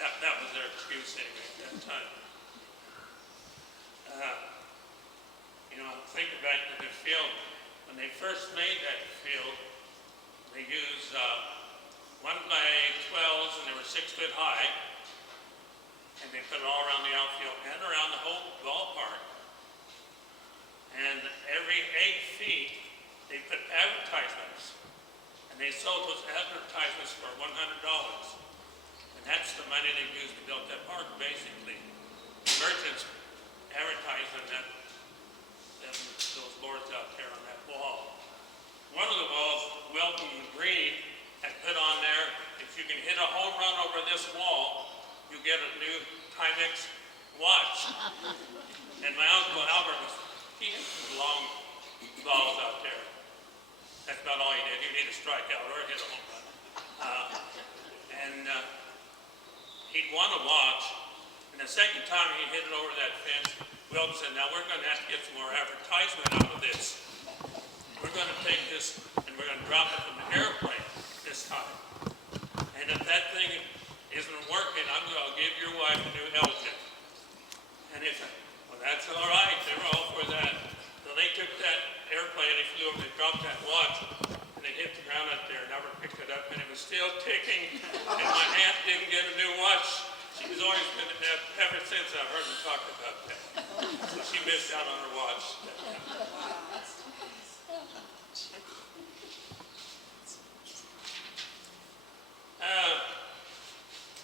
that was their excuse anyway at that time. Thinking back to the field, when they first made that field, they used 1x12s, and they were 6 foot high, and they put it all around the outfield and around the whole ballpark. And every 8 feet, they put advertisements, and they sold those advertisements for $100. And that's the money they used to build that park, basically. Merchants advertising those boards out there on that wall. One of the walls, Welton Green had put on there, if you can hit a home run over this wall, you get a new Timex watch. And my uncle Albert, he hit some long balls out there. That's about all he did. He needed a strikeout or hit a home run. He'd won a watch, and the second time he hit it over that fence, Wilton said, now we're going to have to get some more advertisement out of this. We're going to take this and we're going to drop it from the airplane this time. And if that thing isn't working, I'll give your wife a new Elgin. And he said, well, that's all right. They were all for that. So they took that airplane, they flew over, they dropped that watch, and they hit the ground up there, never picked it up, and it was still ticking. And my aunt didn't get a new watch. She's always been ever since I've heard her talk about that. So she missed out on her watch.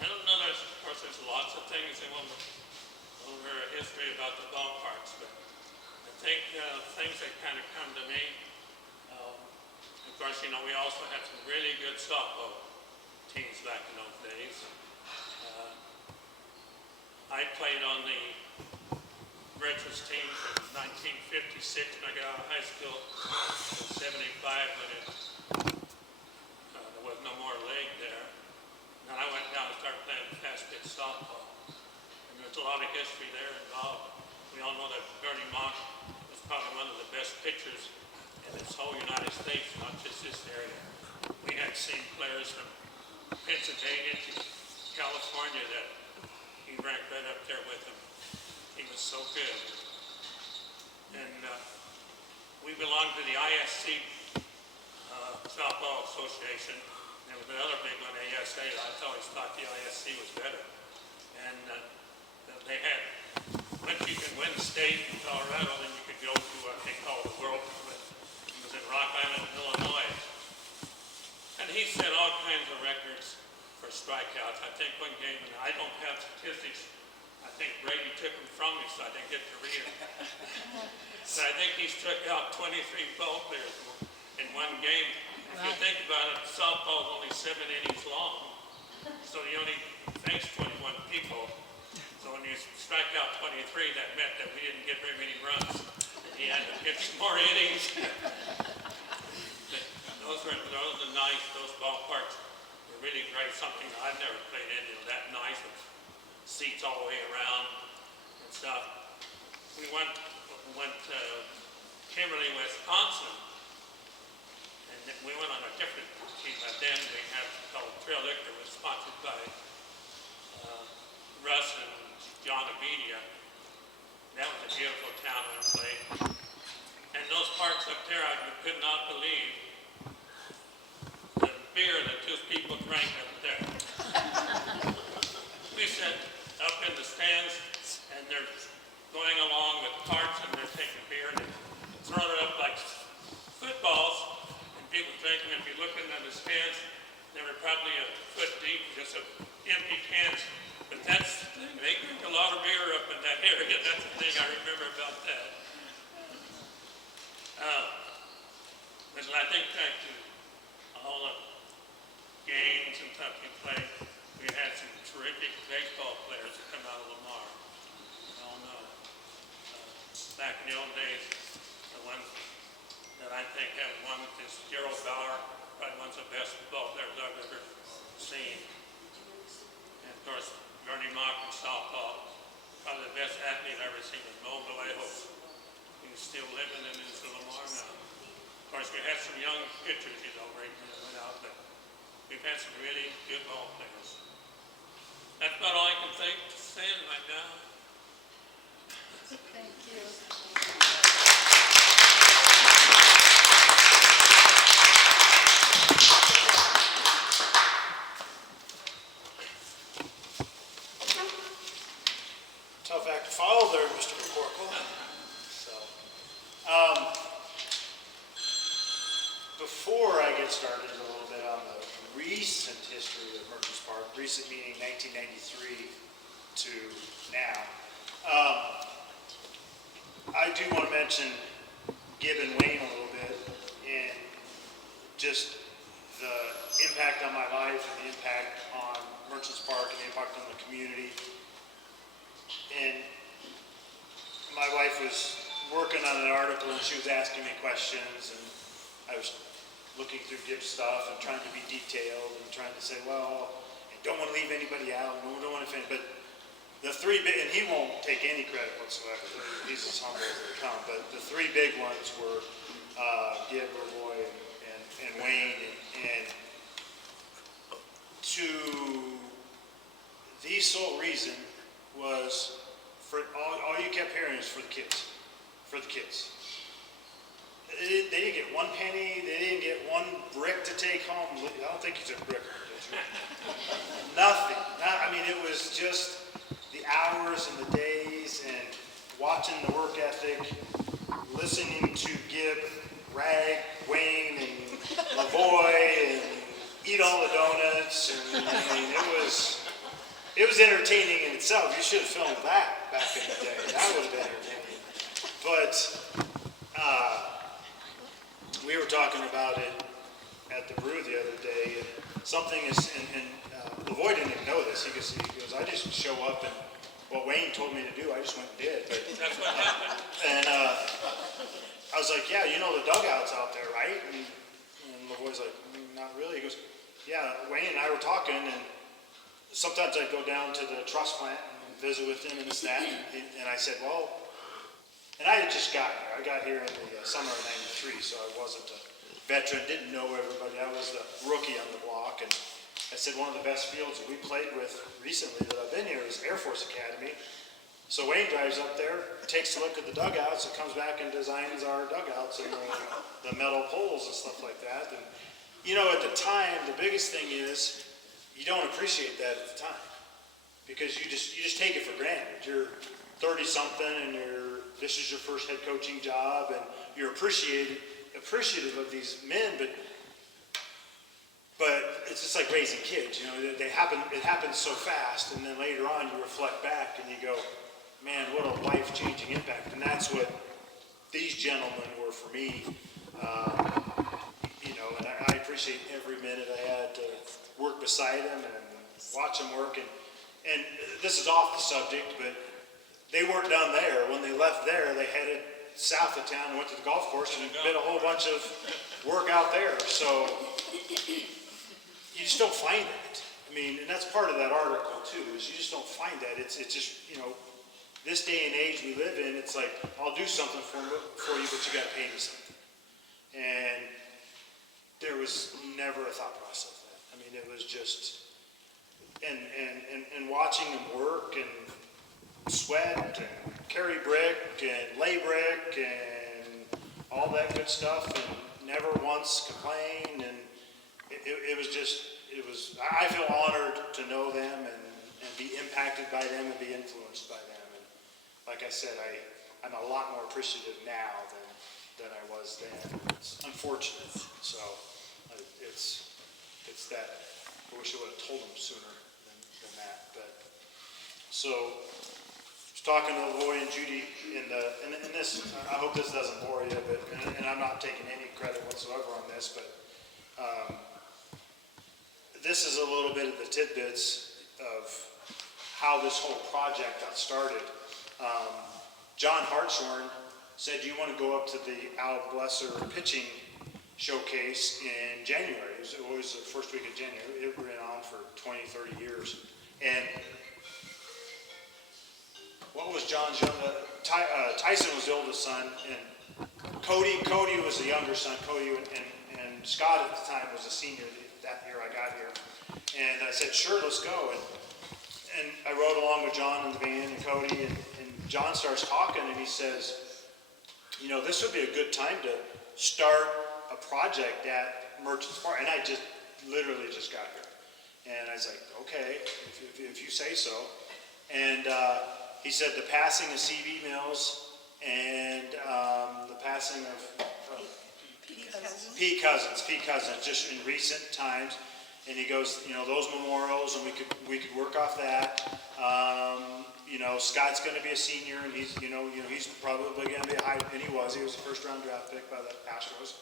I don't know, of course, there's lots of things over history about the ballparks, but I think things that kind of come to me, of course, we also had some really good softball teams back in those days. I played on the breakfast team from 1956 when I got out of high school, in 75 when there was no more league there. And I went down and started playing fast pitch softball. And there's a lot of history there involved. We all know that Bernie Mock was probably one of the best pitchers in this whole United States, not just this area. We had seen players from Pennsylvania to California that he ranked right up there with him. He was so good. And we belonged to the ISC Softball Association. There was another big one, ASA. I always thought the ISC was better. And they had, once you can win the state in Colorado, then you could go to what they call the World. It was in Rock Island, Illinois. And he set all kinds of records for strikeouts. I think one game, and I don't have statistics, I think Brady took them from me, so I didn't get to read them. So I think he struck out 23 ball players in one game. If you think about it, softball is only 7 innings long, so he only faced 21 people. So when you strike out 23, that meant that we didn't get very many runs. He had to get some more innings. Those are nice, those ballparks. Really great, something I've never played in, that nice with seats all the way around and stuff. We went to Kimberly, Wisconsin, and we went on a different team. But then we had called Trail Liquor, was sponsored by Russ and John Abedia. That was a beautiful town we played. And those parks up there, I could not believe beer that two people drank up there. We sat up in the stands, and they're going along with carts, and they're taking beer, and they're throwing it up like footballs, and people drinking. If you look in the stands, they were probably a foot deep, just empty cans. But that's the thing, they drink a lot of beer up in that area. That's the thing I remember about that. But I think back to all the games and stuff we played. We had some terrific baseball players that come out of Lamar. We all know. Back in the old days, the one that I think had one is Gerald Bauer, probably one of the best ball players I've ever seen. And of course, Bernie Mock in softball, probably the best athlete I've ever seen was Mo Vallejos. He's still living in Lamar now. Of course, we had some young pitchers, right now, went out, but we've had some really good ball players. That's about 1993 to now. I do want to mention Gib and Wayne a little bit, and just the impact on my life and the impact on Merchants Park and the impact on the community. And my wife was working on an article and she was asking me questions, and I was looking through Gib's stuff and trying to be detailed and trying to say, well, I don't want to leave anybody out, no, don't want to offend, but the three big, and he won't take any credit whatsoever, he's as humble as they come, but the three big ones were Gib, LaVoy, and Wayne, and to the sole reason was, for all you kept hearing is for the kids, for the kids. They didn't get one penny, they didn't get one brick to take home. I don't think you took brick, did you? Nothing, I mean, it was just the hours and the days and watching the work ethic, listening to Gib rag Wayne and LaVoy and eat all the donuts, and I mean, it was entertaining in itself. You should have filmed that back in the day. That would have been entertaining. But we were talking about it at the brew the other day, and something is, and LaVoy didn't even know this. He goes, I just show up, and what Wayne told me to do, I just went and did. But, That's what happened. and I was like, yeah, you know the dugouts out there, right? And LaVoy's like, not really. He goes, yeah, Wayne and I were talking, and sometimes I'd go down to the truss plant and visit with him and this, that, and I said, well, and I had just got here. I got here in the summer of '93, so I wasn't a veteran, didn't know everybody. I was the rookie on the block, and I said one of the best fields that we played with recently that I've been here is Air Force Academy. So Wayne drives up there, takes a look at the dugouts, and comes back and designs our dugouts and the metal poles and stuff like that. And you know, at the time, the biggest thing is you don't appreciate that at the time because you just take it for granted. You're 30-something and this is your first head coaching job, and you're appreciative of these men, but it's just like raising kids. You know, it happens so fast, and then later on you reflect back and you go, man, what a life-changing impact. And that's what these gentlemen were for me. You know, and I appreciate every minute I had to work beside them and watch them work. And this is off the subject, but they weren't done there. When they left there, they headed south of town and went to the golf course and did a whole bunch of work out there. So you just don't find that. I mean, and that's part of that article too, is you just don't find that. It's just, you know, this day and age we live in, it's like, I'll do something for you, but you got to pay me something. And there was never a thought process of that. I mean, it was just, and watching them work and sweat and carry brick and lay brick and all that good stuff, and never once complain. And it was I feel honored to know them and be impacted by them and be influenced by them. And like I said, I'm a lot more appreciative now than I was then. It's unfortunate. So it's that, I wish I would have told them sooner than that. But so I was talking to LaVoy and Judy and this, I hope this doesn't bore you, but and I'm not taking any credit whatsoever on this, but this is a little bit of the tidbits of how this whole project got started. John Hartshorn said, you want to go up to the Al Blesser pitching showcase in January. It was always the first week of January. It went on for 20, 30 years. And what was John's young? Tyson was the oldest son, and Cody was the younger son. Cody and Scott at the time was a senior that year I got here. And I said, sure, let's go. And I rode along with John in the van and Cody, and John starts talking, and he says, you know, this would be a good time to start a project at Merchants Park. And I literally just got here. And I was like, okay, if you say so. And he said the passing of C.B. Mills and the passing of Pete Cousins, just in recent times. And he goes, you know, those memorials, and we could work off that. You know, Scott's going to be a senior, and he's probably going to be he was a first round draft pick by the Astros.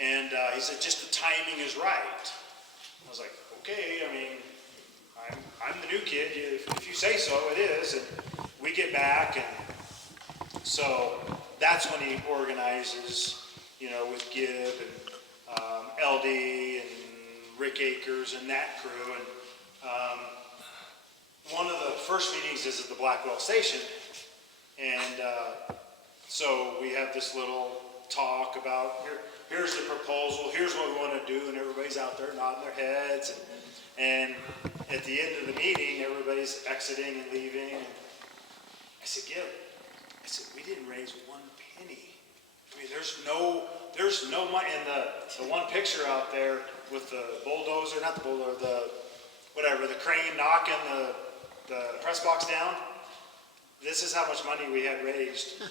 And he said, just the timing is right. I was like, okay, I mean, I'm the new kid. If you say so, it is. And we get back, and so that's when he organizes, you know, with Gibb and LD and Rick Akers and that crew. And one of the first meetings is at the Blackwell Station. And so we have this little talk about, here's the proposal, here's what we want to do, and everybody's out there nodding their heads. And at the end of the meeting, everybody's exiting and leaving. And I said, Gibb, we didn't raise one penny. I mean, there's no money. And the one picture out there with the bulldozer, not the bulldozer, the crane knocking the press box down. This is how much money we had raised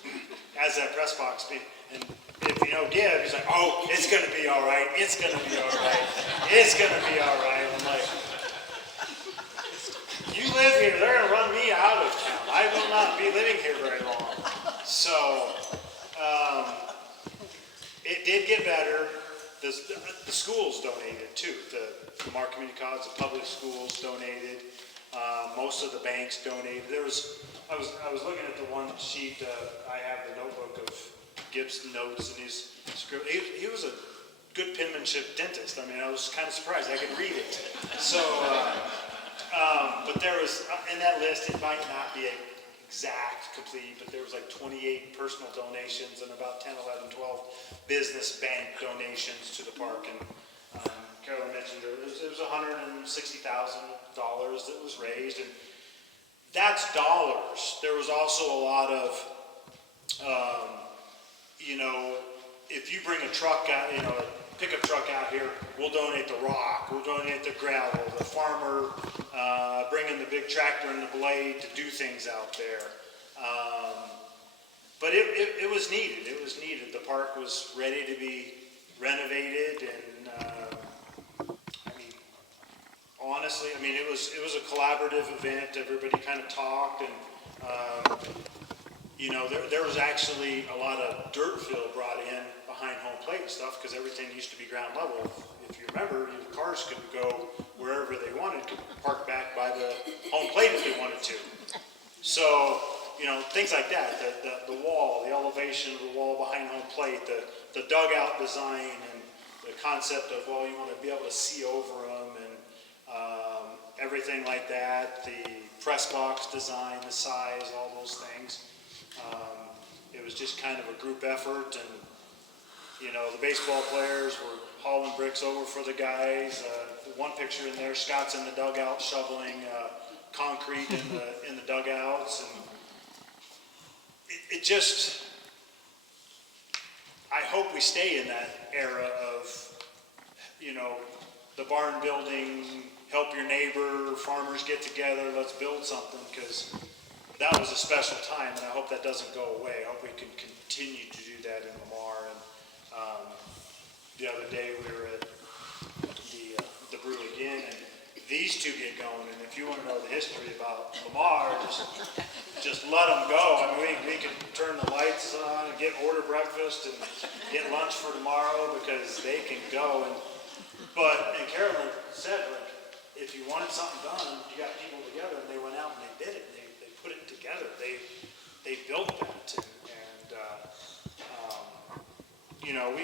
as that press box. And if you know Gibb, he's like, oh, it's going to be all right. It's going to be all right. It's going to be all right. I'm like, you live here. They're going to run me out of town. I will not be living here very long. So it did get better. The schools donated too. The Lamar Community College, the public schools donated. Most of the banks donated. I was looking at the one sheet. I have the notebook of Gibb's notes and his script. He was a good penmanship dentist. I mean, I was kind of surprised. I could read it. So, but there was in that list. It might not be exact, complete, but there was like 28 personal donations and about 10, 11, 12 business bank donations to the park. And Carolyn mentioned it was $160,000 that was raised, and that's dollars. There was also a lot of, you know, if you bring a truck out, you know, a pickup truck out here, we'll donate the rock, we'll donate the gravel, the farmer bringing the big tractor and the blade to do things out there. But it was needed. It was needed. The park was ready to be renovated, and honestly, I mean, it was a collaborative event. Everybody kind of talked, and you know, there was actually a lot of dirt fill brought in behind home plate and stuff because everything used to be ground level. If you remember, the cars could go wherever they wanted, could park back by the home plate if they wanted to. So, you know, things like that. The wall, the elevation of the wall behind home plate, the dugout design, and the concept of, well, you want to be able to see over them, and everything like that, the press box design, the size, all those things. It was just kind of a group effort, and you know, the baseball players were hauling bricks over for the guys. One picture in there, Scott's in the dugout shoveling concrete in the dugouts, and it just, I hope we stay in that era of, you know, the barn building, help your neighbor, farmers get together, let's build something, because that was a special time, and I hope that doesn't go away. I hope we can continue to do that in Lamar. And the other day we were at the brew again, and these two get going. And if you want to know the history about Lamar, just let them go. I mean, we can turn the lights on and order breakfast and get lunch for tomorrow because they can go. And Carolyn said, like, if you wanted something done, you got people together, and they went out and they did it. They put it together. They built that, and you know, we